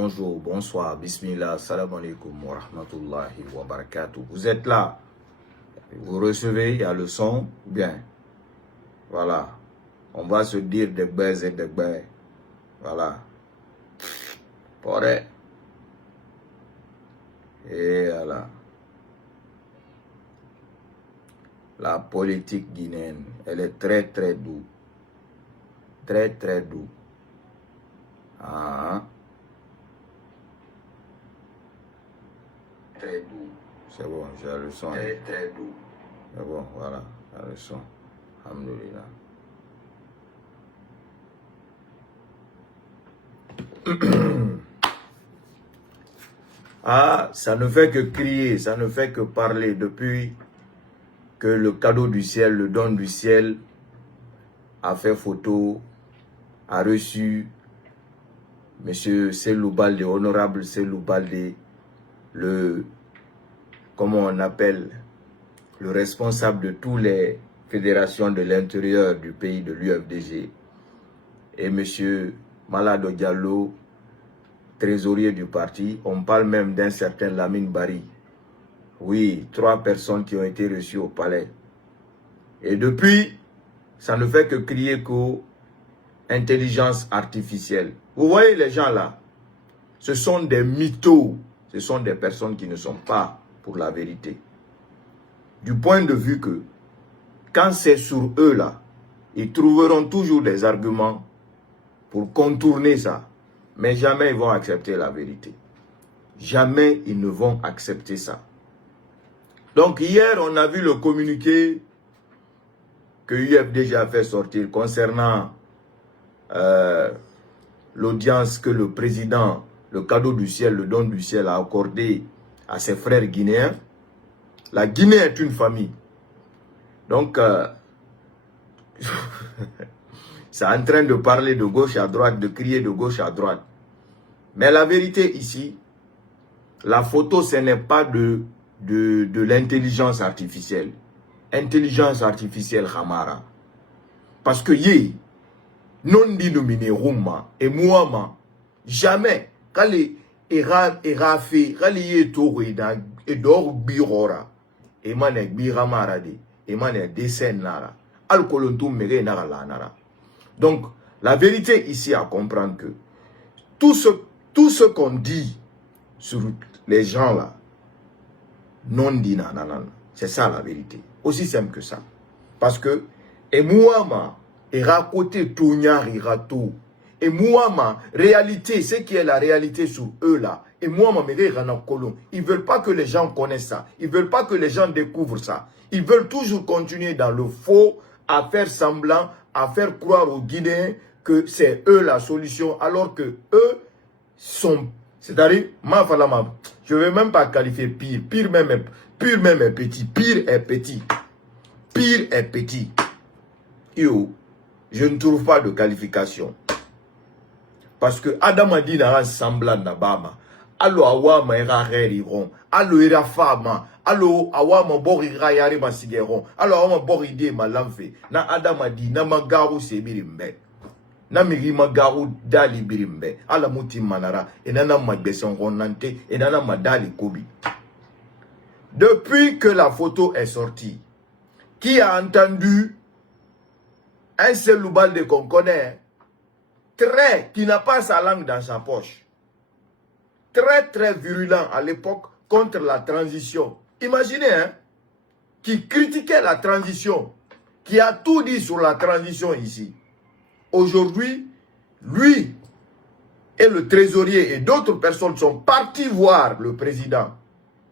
bonjour, bonsoir, bismillah, salam alaikum wa rahmatullahi wa barakatuh. Vous êtes là, vous recevez, il y a le son, bien. Voilà, on va se dire des baies et des baies. Voilà. Poré. Et voilà. La politique guinéenne, elle est très très douce. Très très douce. Ah. Très doux. C'est bon, j'ai le son. Très très doux. C'est bon, voilà, j'ai le son. Alhamdulillah. Ah, ça ne fait que crier, ça ne fait que parler depuis que le cadeau du ciel, le don du ciel a fait photo, a reçu Monsieur Cellou Baldé, honorable Cellou Baldé, le, comment on appelle, le responsable de toutes les fédérations de l'intérieur du pays de l'UFDG, et Monsieur Malado Diallo, trésorier du parti. On parle même d'un certain Lamine Bari. Oui, 3 personnes qui ont été reçues au palais. Et depuis, ça ne fait que crier qu'aux intelligence artificielle. Vous voyez les gens là, ce sont des mythos, ce sont des personnes qui ne sont pas pour la vérité. Du point de vue que, quand c'est sur eux là, ils trouveront toujours des arguments pour contourner ça. Mais jamais ils vont accepter la vérité. Jamais ils ne vont accepter ça. Donc hier, on a vu le communiqué que UFDG a fait sortir concernant l'audience que le président, le cadeau du ciel, le don du ciel a accordé à ses frères guinéens. La Guinée est une famille. Donc, c'est en train de parler de gauche à droite, de crier de gauche à droite. Mais la vérité ici, la photo, ce n'est pas de l'intelligence artificielle. Intelligence artificielle, Hamara. Parce que non dénominé Rouma et Mouama, jamais, quand les fait, quand les et d'or birora, et mané biramarade, et mané dessin nara, alcoolontum méré nara la nara. Donc, la vérité ici à comprendre que tout ce qu'on dit sur les gens là, non dit nanana, c'est ça la vérité. Aussi simple que ça. Parce que, et Mouama, et raconter tout rato. Et Mouama, réalité, ce qui est la réalité sur eux là. Et Mouama, ils ne veulent pas que les gens connaissent ça. Ils ne veulent pas que les gens découvrent ça. Ils veulent toujours continuer dans le faux, à faire semblant, à faire croire aux Guinéens que c'est eux la solution, alors que eux sont, c'est-à-dire, je ne vais même pas qualifier pire. Pire même est petit. Pire est petit. Pire est petit. Yo. Je ne trouve pas de qualification. Parce que Adam a dit dans un semblant d'Abama. Allo awama era reriron. Allo era fama. Allo awama borira yari masigeron. Allo awama boride malamfe. Na Adam a dit na magaru se birimbe. Na miri magaru dali birimbe. Ala muti manara. Et nana magbeson ronante. Et nana madali kobi. Depuis que la photo est sortie, qui a entendu un seul Balde qu'on connaît, qui n'a pas sa langue dans sa poche, très virulent à l'époque contre la transition. Imaginez, hein, qui critiquait la transition, qui a tout dit sur la transition ici. Aujourd'hui, lui et le trésorier et d'autres personnes sont partis voir le président.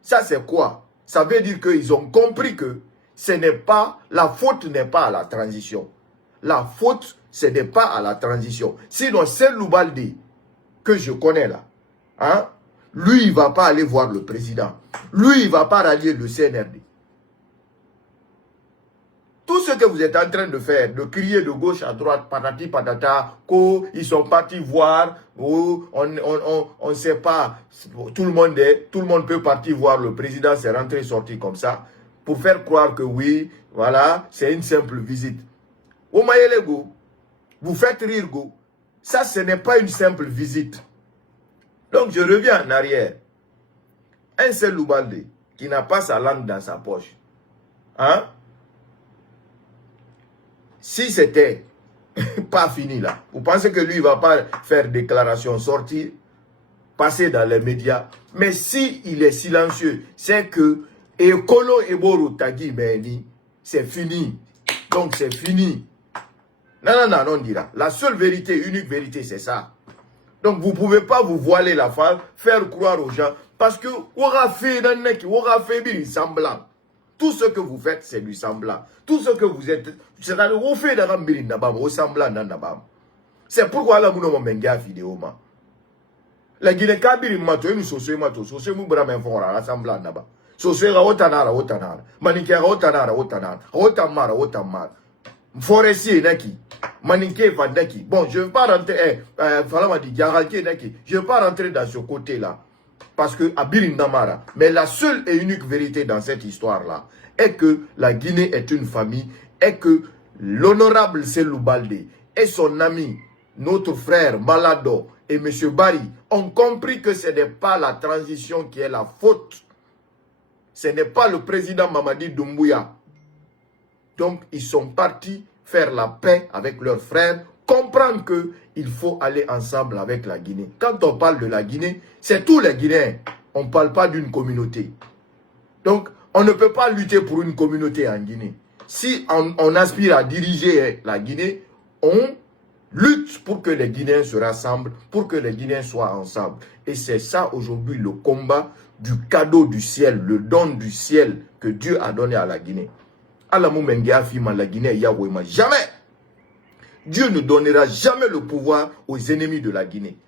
Ça c'est quoi? Ça veut dire qu'ils ont compris que ce n'est pas, la faute n'est pas à la transition. La faute, ce n'est pas à la transition. Sinon, c'est Loubaldi que je connais là. Hein? Lui, il ne va pas aller voir le président. Lui, il ne va pas rallier le CNRD. Tout ce que vous êtes en train de faire, de crier de gauche à droite, patati patata, qu'ils sont partis voir, on ne sait pas, tout le monde peut partir voir le président, c'est rentré sorti comme ça, pour faire croire que oui, voilà, c'est une simple visite. Vous faites rire, go. Ça, ce n'est pas une simple visite. Donc je reviens en arrière. Un seul Loubalde qui n'a pas sa langue dans sa poche. Hein? Si c'était pas fini là, vous pensez que lui il va pas faire déclaration, sortir, passer dans les médias. Mais si il est silencieux, c'est que Ekolo Eboro Tagi Meni, c'est fini. Donc c'est fini. Non, on dira. La seule vérité, unique vérité, c'est ça. Donc vous ne pouvez pas vous voiler la face, faire croire aux gens, parce que semblant. Tout ce que vous faites, c'est du semblant. Tout ce que vous êtes, c'est-à-dire vous faites au semblant. C'est pourquoi la mouno menga vidéo ma. La Guinée kabiri mato emi soso mu brame fora rassemblant naba. Soso ga otanara. Manike ga otamara. Forestier naki. Maninke Fandaki. Bon, je ne vais pas rentrer, je ne vais pas rentrer dans ce côté-là. Parce que Abirin Namara. Mais la seule et unique vérité dans cette histoire-là est que la Guinée est une famille et que l'honorable Selou Baldé et son ami, notre frère Malado et M. Barry ont compris que ce n'est pas la transition qui est la faute. Ce n'est pas le président Mamadi Doumbouya. Donc, ils sont partis faire la paix avec leurs frères, comprendre qu'il faut aller ensemble avec la Guinée. Quand on parle de la Guinée, c'est tous les Guinéens. On ne parle pas d'une communauté. Donc, on ne peut pas lutter pour une communauté en Guinée. Si on aspire à diriger la Guinée, on lutte pour que les Guinéens se rassemblent, pour que les Guinéens soient ensemble. Et c'est ça aujourd'hui le combat du cadeau du ciel, le don du ciel que Dieu a donné à la Guinée. La Guinée, jamais. Dieu ne donnera jamais le pouvoir aux ennemis de la Guinée.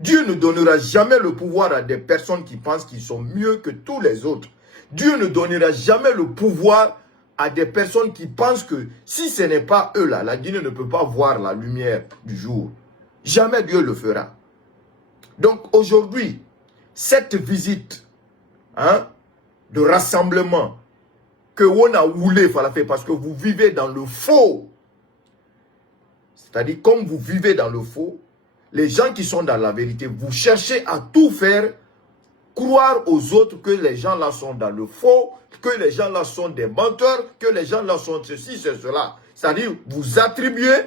Dieu ne donnera jamais le pouvoir à des personnes qui pensent qu'ils sont mieux que tous les autres. Dieu ne donnera jamais le pouvoir à des personnes qui pensent que si ce n'est pas eux là, la Guinée ne peut pas voir la lumière du jour. Jamais Dieu le fera. Donc aujourd'hui, cette visite de rassemblement que on a voulu faire parce que vous vivez dans le faux. C'est-à-dire, comme vous vivez dans le faux, les gens qui sont dans la vérité, vous cherchez à tout faire, croire aux autres que les gens là sont dans le faux, que les gens là sont des menteurs, que les gens là sont ceci, c'est cela. C'est-à-dire, vous attribuez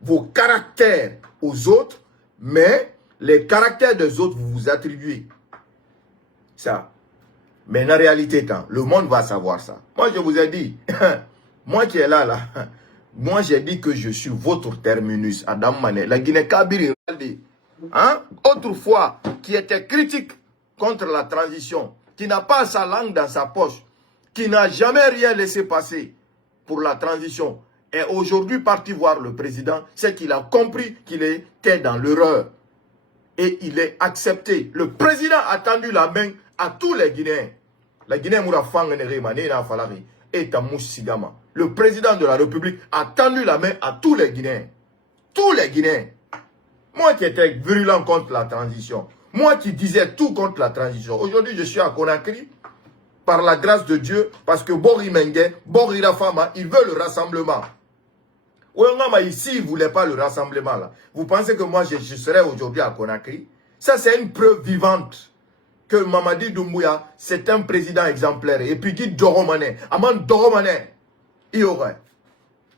vos caractères aux autres, mais les caractères des autres, vous vous attribuez. Ça. Mais en réalité, le monde va savoir ça. Moi, je vous ai dit, moi qui est là, moi j'ai dit que je suis votre terminus, Adam Mané. La Guinée-Kabiri, autrefois, qui était critique contre la transition, qui n'a pas sa langue dans sa poche, qui n'a jamais rien laissé passer pour la transition, est aujourd'hui parti voir le président, c'est qu'il a compris qu'il était dans l'erreur. Et il est accepté. Le président a tendu la main à tous les Guinéens. La Guinée le président de la République a tendu la main à tous les Guinéens. Tous les Guinéens. Moi qui étais virulent contre la transition. Moi qui disais tout contre la transition. Aujourd'hui, je suis à Conakry. Par la grâce de Dieu. Parce que Bori Mengue, Bori Rafama, il veut le rassemblement. Ici, il ne voulait pas le rassemblement. Là. Vous pensez que moi, je serais aujourd'hui à Conakry? Ça, c'est une preuve vivante que Mamadi Doumbouya, c'est un président exemplaire. Et puis, qui Doromane, Aman Doromane, il y aurait.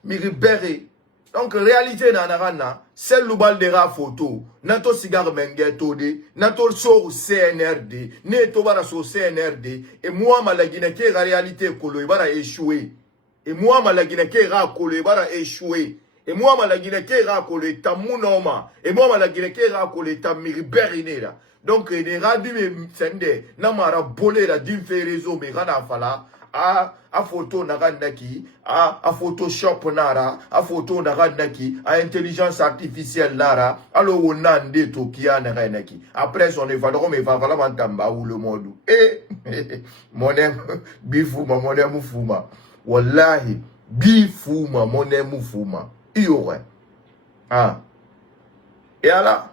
Miriberi. Donc, réalité, nanarana, c'est l'Ubaldera photo. Nato Sigar Mengue Tode, Nato Sor CNRD, Neto Bara so CNRD, et moi, Malagine, qui est la réalité, Kolo, il va échouer. Et moi, Malagine, qui est Kolo, il va échouer. Et moi, Malagine, qui est Kolo, il t'a mounoma. Et moi, Malagine, qui est Kolo, il t'a miriberi, là. Donc, il est rendu, mais namara bolé la d'une fait réseau, mais rana fala, a photo narandaki, a Photoshop nara, a photo narandaki, a intelligence artificielle nara, allo onande tokia naranaki. Après, son évadron, mais va voilà mantamba ou le monde. Eh, monem, bifouma, monem moufuma. Wallahi, bifouma, monem moufuma. Iore. Ah. Et alors?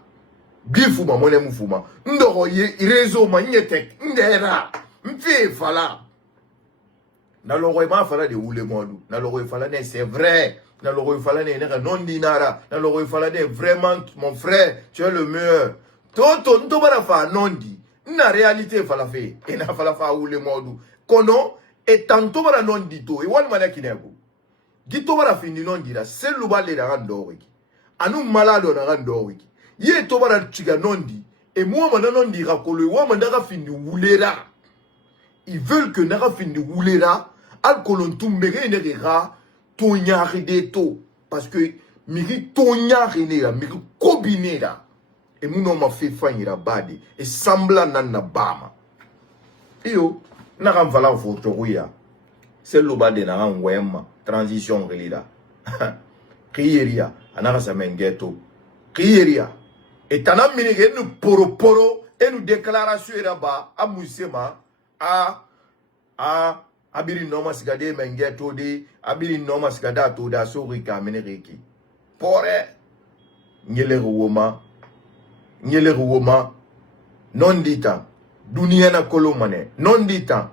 Bifuma mone mufuma ndoro ye réseau ma nyete ndera mfi fala na loro ma fala de wule modu na loro fala ne c'est vrai na loro fala ne non dinara na loro fala ne vraiment mon frère tu es le meilleur Toto ntobara fa nondi. Na réalité falafe. Et na falafa ou le modu. Kono et tantobara nondi to. E wan mana kinego. Gitobara findi nondi la. Selu bale da rando wiki. Anu malado na rando wiki. Ye tobara chiga nondi. Et moi mana nondi rakolo. Wa mandara findi wulera. Ils veulent que nara findi wulera. Al kolon tumbere nerera. Tonyari de to. Parce que miri tonyari nera. Miri kobinera. Et mon ma fait faillira badi et sembla nana bama. Iyo na ram vala votoria. C'est le bade na ram wema transition relila. Krieria anara sa mengeto. Krieria et tanam minige nu poro et nous déclaration era ba amusema abiri noma sigade mengeto de abiri noma sigada to da so rika menereki. Pore nyele woma Nyele ruoma non dita dunia na kolomane non dita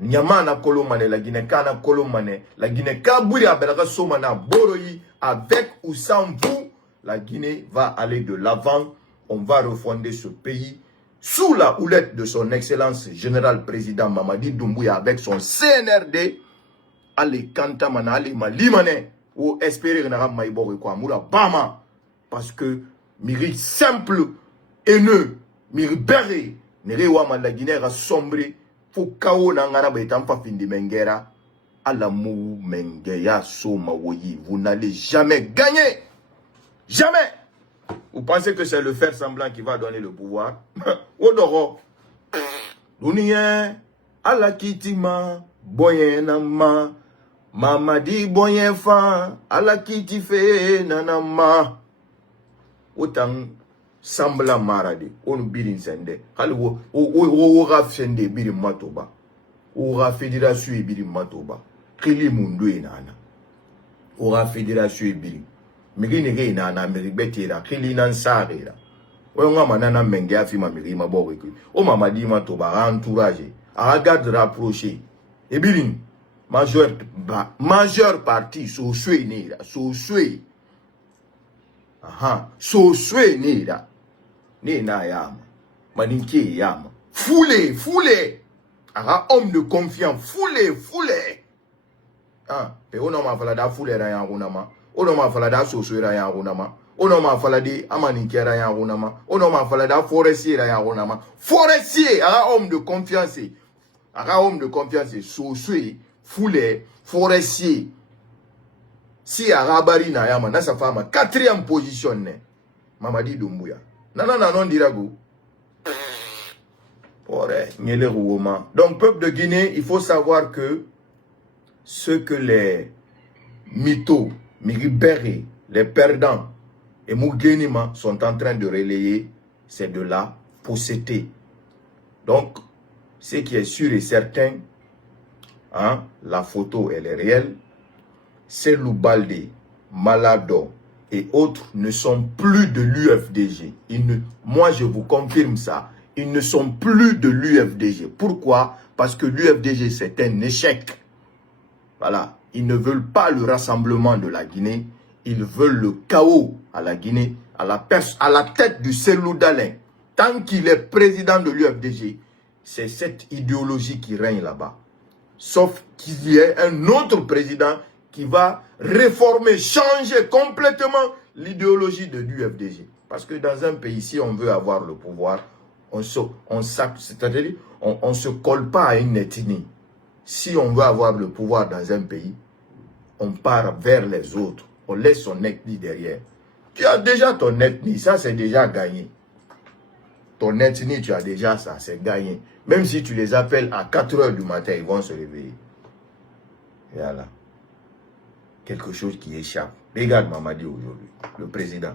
nyama na kolomane la Guinée kana kolomane la Guinée kaburi abelaka somana boroyi avec ou sans vous la Guinée va aller de l'avant. On va refonder ce pays sous la houlette de son excellence général président Mamadi Doumbouya avec son CNRD. Allez kanta mana allez malimane ou espérer na maibori kwa mura bama parce que mérite simple haineux, miribere, nerewa la Guinée a sombré, faut kao na ngara betam fa findi mengera, alamou mengeya soma woyi, vous n'allez jamais gagner, jamais. Vous pensez que c'est le faire semblant qui va donner le pouvoir? Odoro, dunia, ala kitima, boyenama, mamadi boyen fa, ala kiti fe nanama, autant sambla marade on birin sende hali wo rafende birin matoba o ra fédération birin matoba kili mundu inana o ra fédération birin migine ge inana miribetera kili nan sarera o ngama nana menge afima mirima boreku o mamadi matoba entourage aga rapprocher e birin majeure partie so swe nira so swe so swe nira ni na yama maninki yama foulé ara homme de confiance foulé pe ono ma fala da foulé ra ya gunama ono ma fala da so ra ya gunama ono ma fala di amaninki ra ya gunama ono ma fala da forestier ra ya gunama forestier ara homme de confiance so foulé forestier si arabari na yama na sa fama 4e position ne Mamadi Doumbouya. Non dirago. Donc peuple de Guinée, il faut savoir que ce que les mythos, miribérés, les perdants et Mouguenima sont en train de relayer, c'est de la fausseté. Donc, ce qui est sûr et certain, la photo elle est réelle, c'est Loubalde, Malado et autres ne sont plus de l'UFDG. Moi, je vous confirme ça. Ils ne sont plus de l'UFDG. Pourquoi? Parce que l'UFDG, c'est un échec. Voilà. Ils ne veulent pas le rassemblement de la Guinée. Ils veulent le chaos à la Guinée, à la tête du Cellou Dalein. Tant qu'il est président de l'UFDG, c'est cette idéologie qui règne là-bas. Sauf qu'il y ait un autre président qui va réformer, changer complètement l'idéologie de l'UFDG. Parce que dans un pays, si on veut avoir le pouvoir, on ne se colle pas à une ethnie. Si on veut avoir le pouvoir dans un pays, on part vers les autres. On laisse son ethnie derrière. Tu as déjà ton ethnie, ça c'est déjà gagné. Ton ethnie, tu as déjà ça, c'est gagné. Même si tu les appelles à 4 h du matin, ils vont se réveiller. Voilà. Quelque chose qui échappe. Regarde Mamadi aujourd'hui, le président.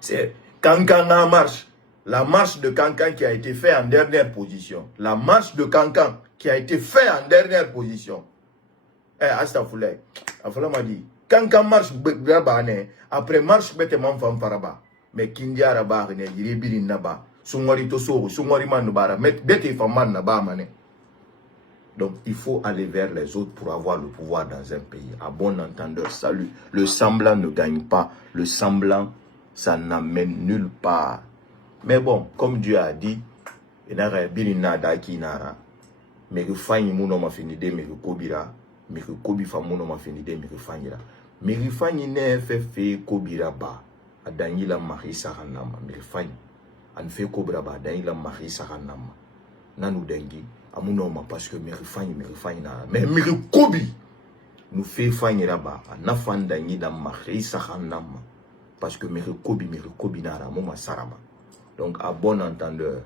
C'est Kankan en marche. La marche de Kankan qui a été faite en dernière position. La marche de Kankan qui a été faite en dernière position. Astafoulay. Afoula m'a dit, Kankan marche, après marche, faraba. Mais Kindia Raba, Yiribirin Naba, Sungwari Toso, Sungwari Manubara, Bete Faman Naba Mané. Donc, il faut aller vers les autres pour avoir le pouvoir dans un pays. À bon entendeur, salut. Le semblant ne gagne pas. Le semblant, ça n'amène nulle part. Mais bon, comme Dieu a dit, il n'a rien bien nada qui nara. Mais que fanyi mon homme a fini de mais que kobira, mais que kobi fa mon homme a fini de mais que fanyira. Mais que fanyi ne fait kobira ba. A danila mari saranama, mais que fanyi. An fait kobira ba danila mari saranama. Nanu dengi, a mon homme parce que mais que fanyi nara. Mais que kobi nous fait fanyira ba. A nafan danila mari saranama. Parce que mais que kobi nara, mon sarama. Donc à bon entendeur.